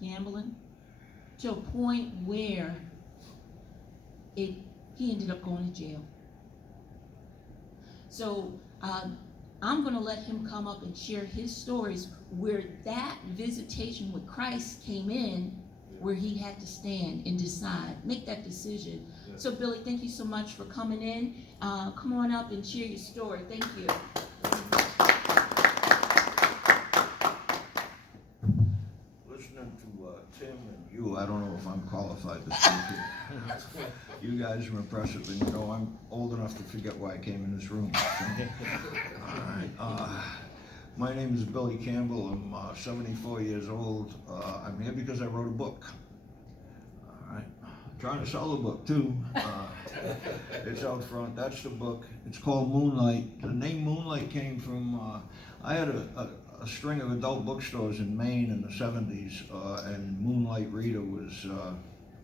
gambling, to a point where he ended up going to jail. So I'm going to let him come up and share his stories where that visitation with Christ came in, where he had to stand and decide, make that decision. So Billy, thank you so much for coming in. Come on up and share your story. Thank you. Listening to Tim and you, I don't know if I'm qualified to speak here. You guys are impressive, and you know I'm old enough to forget why I came in this room. So. All right. My name is Billy Campbell. I'm 74 years old. I'm here because I wrote a book. All right. I'm trying to sell the book too. It's out front. That's the book. It's called Moonlight. The name Moonlight came from, I had a string of adult bookstores in Maine in the 70s, and Moonlight Reader was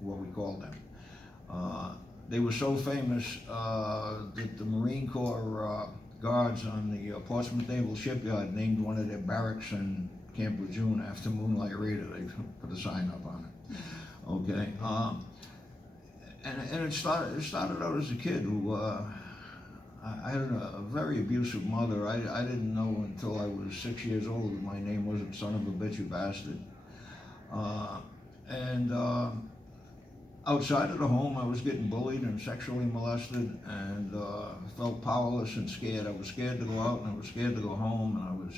what we called them. They were so famous that the Marine Corps guards on the Portsmouth Naval Shipyard named one of their barracks in Camp Lejeune after Moonlight Reader. They put a sign up on it. Okay, and it started out as a kid who I had a very abusive mother. I didn't know until I was 6 years old that my name wasn't son of a bitch or bastard. Outside of the home, I was getting bullied and sexually molested, and felt powerless and scared. I was scared to go out, and I was scared to go home, and I was.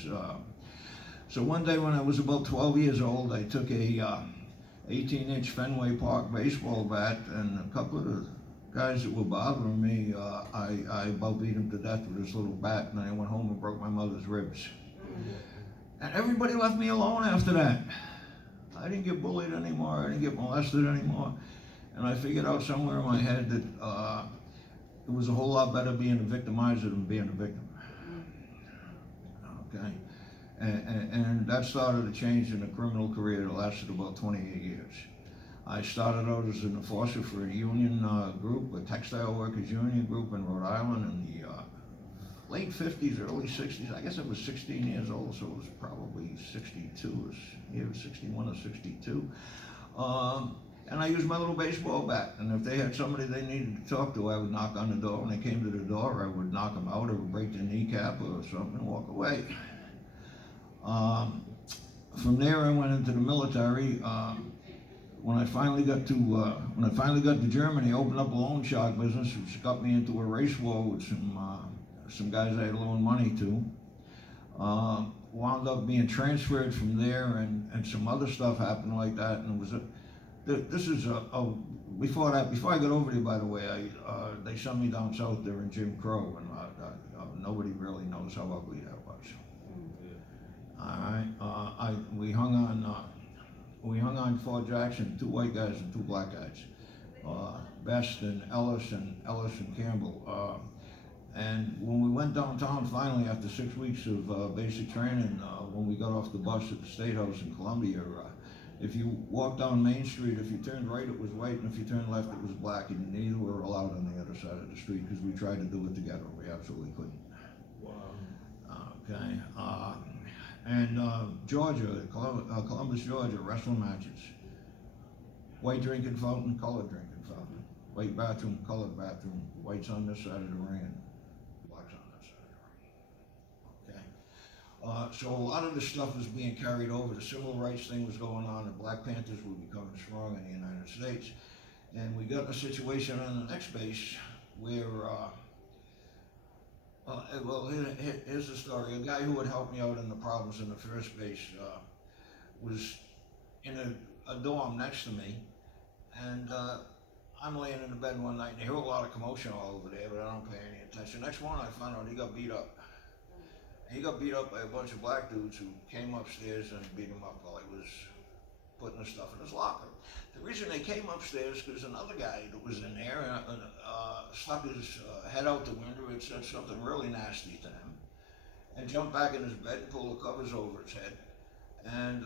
So one day when I was about 12 years old, I took a 18-inch Fenway Park baseball bat, and a couple of the guys that were bothering me, I about beat them to death with this little bat, and I went home and broke my mother's ribs. And everybody left me alone after that. I didn't get bullied anymore. I didn't get molested anymore. And I figured out somewhere in my head that it was a whole lot better being a victimizer than being a victim. Okay? And that started a change in a criminal career that lasted about 28 years. I started out as an enforcer for a union group, a textile workers union group in Rhode Island in the late 50s, early 60s. I guess I was 16 years old, so it was probably 62, it was 61 or 62. And I used my little baseball bat, and if they had somebody they needed to talk to, I would knock on the door. When they came to the door, I would knock them out or break their kneecap or something and walk away. From there, I went into the military. When I finally got to Germany, I opened up a loan shark business, which got me into a race war with some guys I had loaned money to. Wound up being transferred from there, and some other stuff happened like that, and it was before I got over there, by the way, they sent me down south there in Jim Crow, and nobody really knows how ugly that was. All right, we hung on Fort Jackson, 2 white guys and 2 black guys, Best and Ellis and Campbell. And when we went downtown finally after 6 weeks of basic training, when we got off the bus at the State House in Columbia, if you walked down Main Street, if you turned right, it was white, and if you turned left, it was black, and neither were allowed on the other side of the street because we tried to do it together. We absolutely couldn't. Wow. Okay. Georgia, Columbus, Georgia, wrestling matches. White drinking fountain, colored drinking fountain. White bathroom, colored bathroom. Whites on this side of the ring, and blacks on that side of the ring. Okay. So a lot of this stuff was being carried over. The civil rights thing was going on. The Black Panthers were becoming strong in the United States. And we got in a situation on the next base where, here's the story. A guy who had helped me out in the problems in the first base was in a dorm next to me. And I'm laying in the bed one night, and I hear a lot of commotion all over there, but I don't pay any attention. Next morning, I found out he got beat up. He got beat up by a bunch of black dudes who came upstairs and beat him up while he was putting the stuff in his locker. The reason they came upstairs because another guy that was in there stuck his head out the window and said something really nasty to him, and jumped back in his bed and pulled the covers over his head. And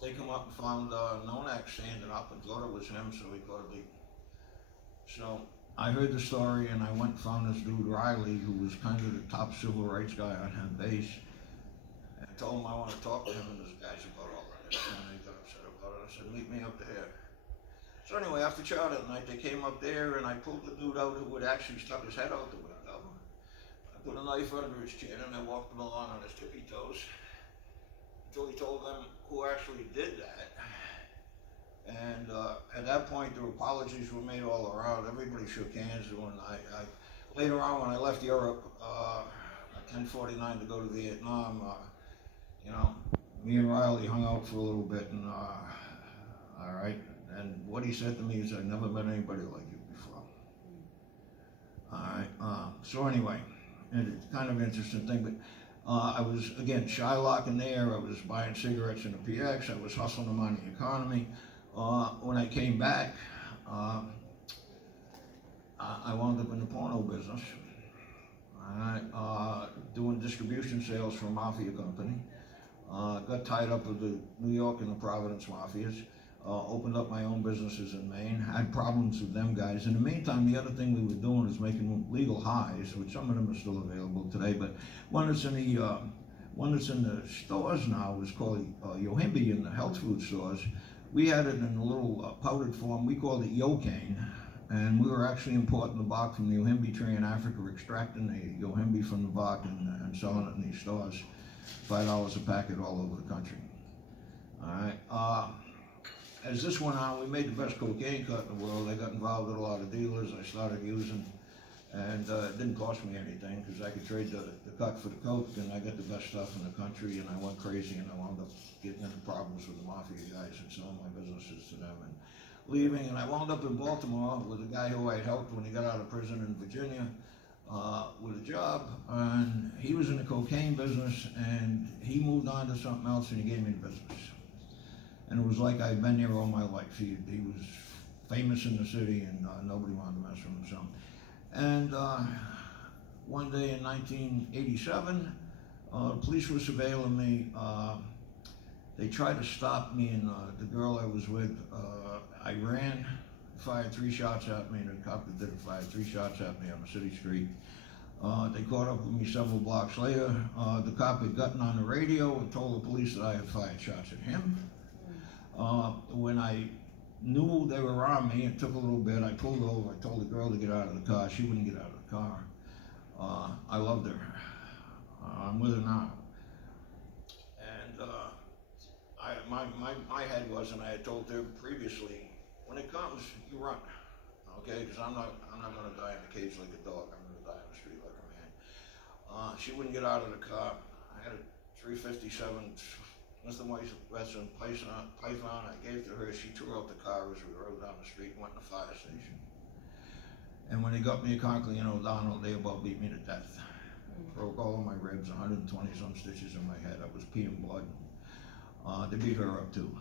they come up and found Nonak standing up and thought it was him, so he got a beat. So I heard the story, and I went and found this dude Riley, who was kind of the top civil rights guy on that base, and I told him I want to talk to him and his guys about all of this, and they got upset about me up there. So anyway, after chow that night, they came up there and I pulled the dude out who had actually stuck his head out the window. I put a knife under his chin and I walked him along on his tippy toes until he told them who actually did that. And at that point, the apologies were made all around. Everybody shook hands. And when later on, when I left Europe, at 10:49 to go to Vietnam, you know, me and Riley hung out for a little bit, and all right. And what he said to me is, "I've never met anybody like you before." All right. So anyway, and it's kind of an interesting thing, but I was again Shylocking there. I was buying cigarettes in the PX. I was hustling them on the economy. When I came back, I wound up in the porno business. Doing distribution sales for a mafia company. Got tied up with the New York and the Providence mafias. Opened up my own businesses in Maine. Had problems with them guys. In the meantime, the other thing we were doing is making legal highs, which some of them are still available today. But one that's in the stores now is called Yohimbe in the health food stores. We had it in a little powdered form. We called it Yocaine. And we were actually importing the bark from the Yohimbe tree in Africa, extracting the Yohimbe from the bark and selling it in these stores. $5 a packet all over the country. All right. As this went on, we made the best cocaine cut in the world. I got involved with a lot of dealers. I started using, and it didn't cost me anything because I could trade the cut for the coke, and I got the best stuff in the country, and I went crazy, and I wound up getting into problems with the mafia guys and selling my businesses to them and leaving. And I wound up in Baltimore with a guy who I helped when he got out of prison in Virginia with a job, and he was in the cocaine business, and he moved on to something else, and he gave me the business. And it was like I'd been there all my life. He was famous in the city, and nobody wanted to mess with him. So, and one day in 1987, the police were surveilling me. They tried to stop me, and the girl I was with, I ran, fired 3 shots at me, and the cop that did it fired 3 shots at me on the city street. They caught up with me several blocks later. The cop had gotten on the radio and told the police that I had fired shots at him. When I knew they were on me, it took a little bit. I pulled over. I told the girl to get out of the car. She wouldn't get out of the car. I loved her. I'm with her now. And my head was, and I had told her previously, when it comes, you run, okay? Because I'm not going to die in a cage like a dog. I'm going to die in the street like a man. She wouldn't get out of the car. I had a 357 Mr. Wesson Python. I gave to her. She threw out the car as we rode down the street and went to the fire station. And when they got me at Conklin and O'Donnell, they about beat me to death. Broke all of my ribs, 120 some stitches in my head. I was peeing blood. They beat her up too.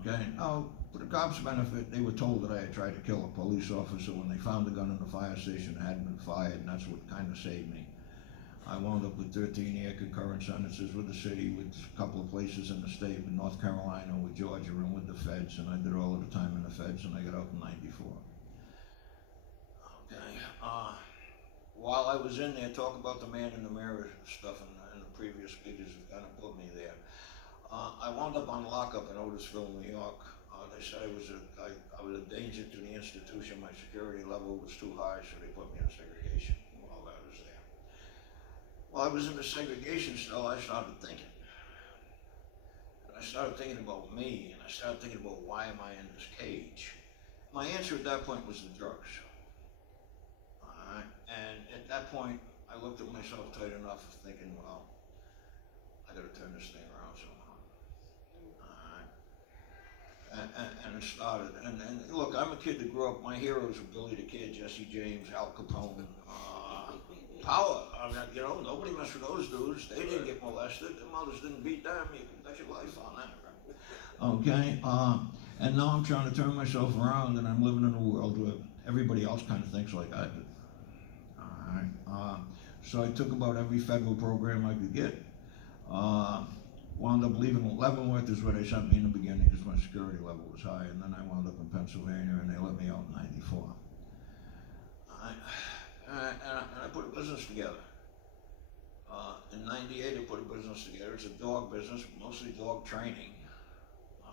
Okay. Now, for the cops' benefit, they were told that I had tried to kill a police officer when they found the gun in the fire station. It hadn't been fired, and that's what kind of saved me. I wound up with 13-year concurrent sentences with the city, with a couple of places in the state, with North Carolina, with Georgia, and with the feds, and I did all of the time in the feds, and I got out in '94. Okay. While I was in there, talk about the man in the mirror stuff and the previous speakers who kind of put me there. I wound up on lockup in Otisville, New York. They said I was a danger to the institution. My security level was too high, so they put me in segregation while I was there. While I was in the segregation cell, I started thinking. And I started thinking about me, and I started thinking about why am I in this cage? My answer at that point was the drugs. And at that point, I looked at myself tight enough, thinking, well, I got to turn this thing around somehow. And it started. And look, I'm a kid that grew up. My heroes were Billy the Kid, Jesse James, Al Capone, Power. I mean, you know, nobody messed with those dudes. They didn't get molested. Their mothers didn't beat them. You can bet your life on that, right? Okay. And now I'm trying to turn myself around, and I'm living in a world where everybody else kind of thinks like I do. So I took about every federal program I could get. Wound up leaving Leavenworth is where they sent me in the beginning because my security level was high, and then I wound up in Pennsylvania, and they let me out in '94. And I put a business together. In '98, I put a business together. It's a dog business, mostly dog training.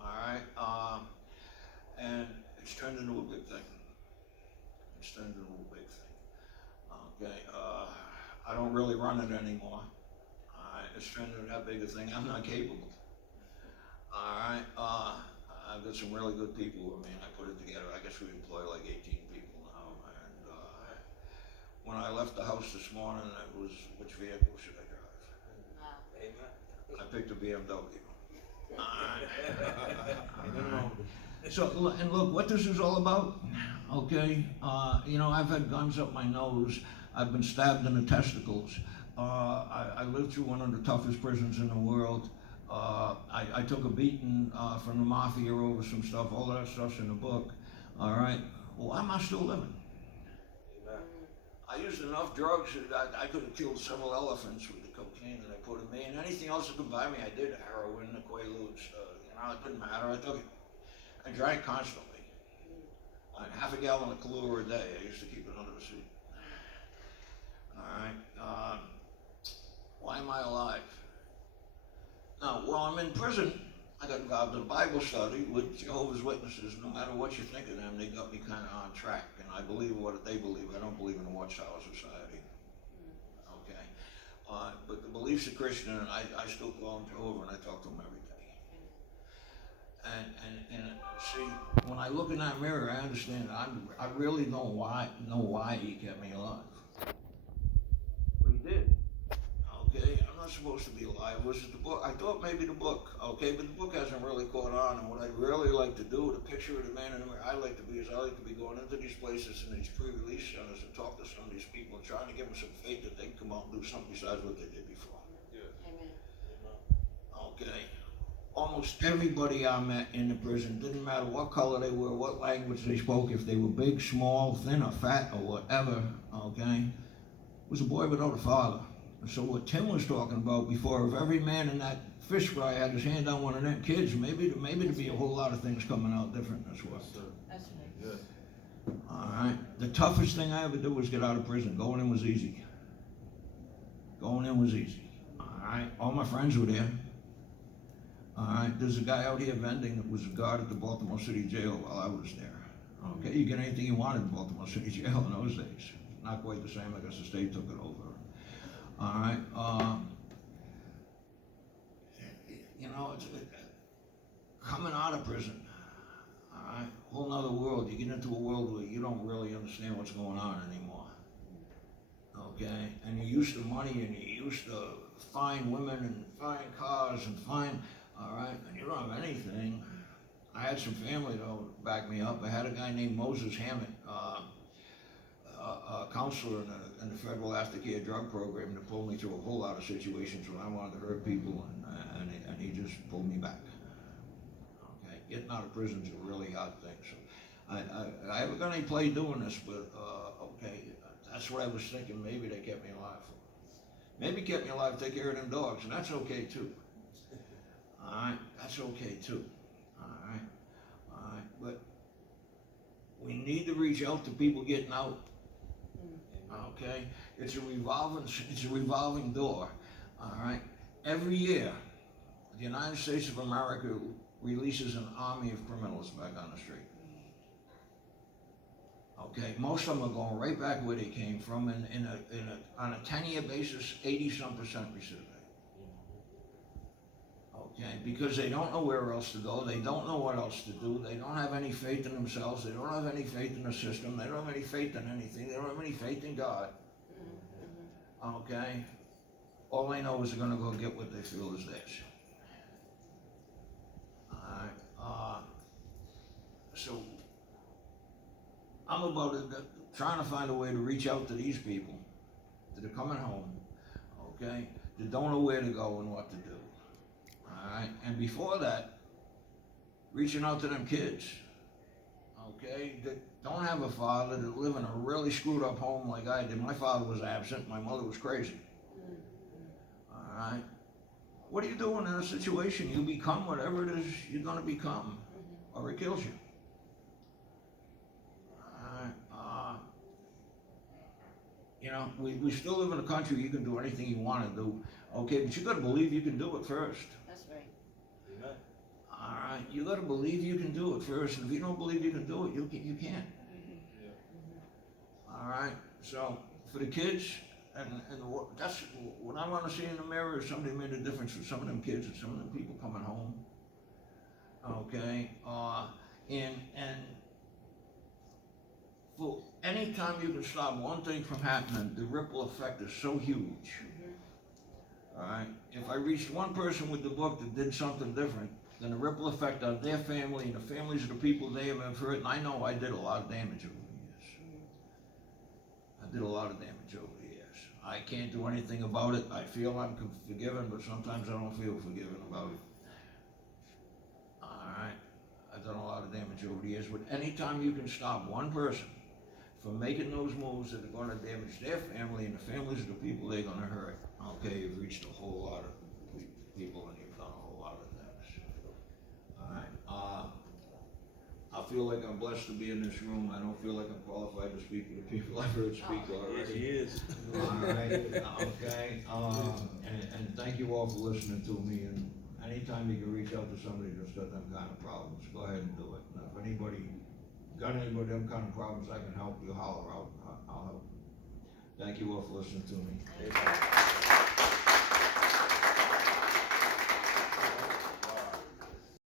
All right. don't really run it anymore. It's turned into that big a thing. I'm not capable. All right. I've got some really good people with me, and I put it together. I guess we employ like 18 people now. And when I left the house this morning, it was, which vehicle should I drive? Amen. I picked a BMW. So, and look, what this is all about, okay? You know, I've had guns up my nose. I've been stabbed in the testicles. I lived through one of the toughest prisons in the world. I took a beating from the mafia over some stuff. All that stuff's in the book. All right. Why am I still living? Amen. I used enough drugs that I could have killed several elephants with the cocaine that I put in me, and anything else that could buy me, I did. Heroin, the Quaaludes, you know, it didn't matter. I took it. I drank constantly. Half a gallon of Kahlua a day. I used to keep it under the seat. All right. Why am I alive? Now, while I'm in prison, I got involved in a Bible study with Jehovah's Witnesses. No matter what you think of them, they got me kind of on track. And I believe what they believe. I don't believe in a Watchtower society. Okay. But the beliefs of Christian, and I still call them Jehovah, and I talk to them every day. And see, when I look in that mirror, I understand. I really know why he kept me alive. But he did. Okay, I'm not supposed to be alive. Was it the book? I thought maybe the book. Okay, but the book hasn't really caught on. And what I'd really like to do, the picture of the man in the mirror, I like to be going into these places and these pre-release centers and talk to some of these people and trying to give them some faith that they can come out and do something besides what they did before. Yeah. Amen. Okay. Almost everybody I met in the prison, didn't matter what color they were, what language they spoke, if they were big, small, thin or fat or whatever, okay, was a boy without a father. And so what Tim was talking about before, if every man in that fish fry had his hand on one of them kids, maybe there'd be a whole lot of things coming out different in this world. Yes, sir. That's right. Yes. All right. The toughest thing I ever did was get out of prison. Going in was easy. Going in was easy. All right. All my friends were there. All right, there's a guy out here vending that was a guard at the Baltimore City Jail while I was there. Okay, you get anything you wanted at the Baltimore City Jail in those days. Not quite the same, I guess the state took it over. All right, you know, coming out of prison, all right, whole nother world. You get into a world where you don't really understand what's going on anymore. Okay, and you're used to money and you're used to fine women and fine cars and fine. All right, and you don't have anything. I had some family though back me up. I had a guy named Moses Hamn, a counselor in the federal aftercare drug program that pulled me through a whole lot of situations when I wanted to hurt people, and he just pulled me back. Okay, getting out of prison is a really hard thing. So I haven't got any play doing this, but okay, that's what I was thinking. Maybe they kept me alive for. Maybe kept me alive to take care of them dogs, and that's okay too. All right, that's okay too. All right, but we need to reach out to people getting out. Okay, it's a revolving door. All right, every year, the United States of America releases an army of criminals back on the street. Okay, most of them are going right back where they came from, and on a 10-year basis, 80-some% recidivate. Okay, because they don't know where else to go, they don't know what else to do, they don't have any faith in themselves, they don't have any faith in the system, they don't have any faith in anything, they don't have any faith in God. Okay, all they know is they're going to go get what they feel is theirs. Alright, so I'm about trying to find a way to reach out to these people that are coming home, okay, that don't know where to go and what to do. Alright, and before that, reaching out to them kids, okay, that don't have a father, that live in a really screwed up home like I did. My father was absent, my mother was crazy. Alright, what are you doing in a situation? You become whatever it is you're going to become, or it kills you. Alright, you know, we still live in a country where you can do anything you want to do, okay, but you got to believe you can do it first. That's right. Amen. All right, you got to believe you can do it first, and if you don't believe you can do it, you can't. Yeah. All right, so for the kids that's what I wanna see in the mirror is somebody made a difference for some of them kids and some of them people coming home. Okay, and for any time you can stop one thing from happening, the ripple effect is so huge. Alright, if I reached one person with the book that did something different, then the ripple effect on their family and the families of the people they have hurt, and I know I did a lot of damage over the years. I did a lot of damage over the years. I can't do anything about it. I feel I'm forgiven, but sometimes I don't feel forgiven about it. Alright, I've done a lot of damage over the years, but anytime you can stop one person from making those moves that are gonna damage their family and the families of the people they're gonna hurt, okay, you've reached a whole lot of people and you've done a whole lot of things. Alright, I feel like I'm blessed to be in this room. I don't feel like I'm qualified to speak for the people I've heard speak already. Yes, he is. Alright, okay, and thank you all for listening to me, and anytime you can reach out to somebody that's got them kind of problems, go ahead and do it. And if anybody got anybody them kind of problems I can help you, holler out, I'll help. Thank you all for listening to me. Amen.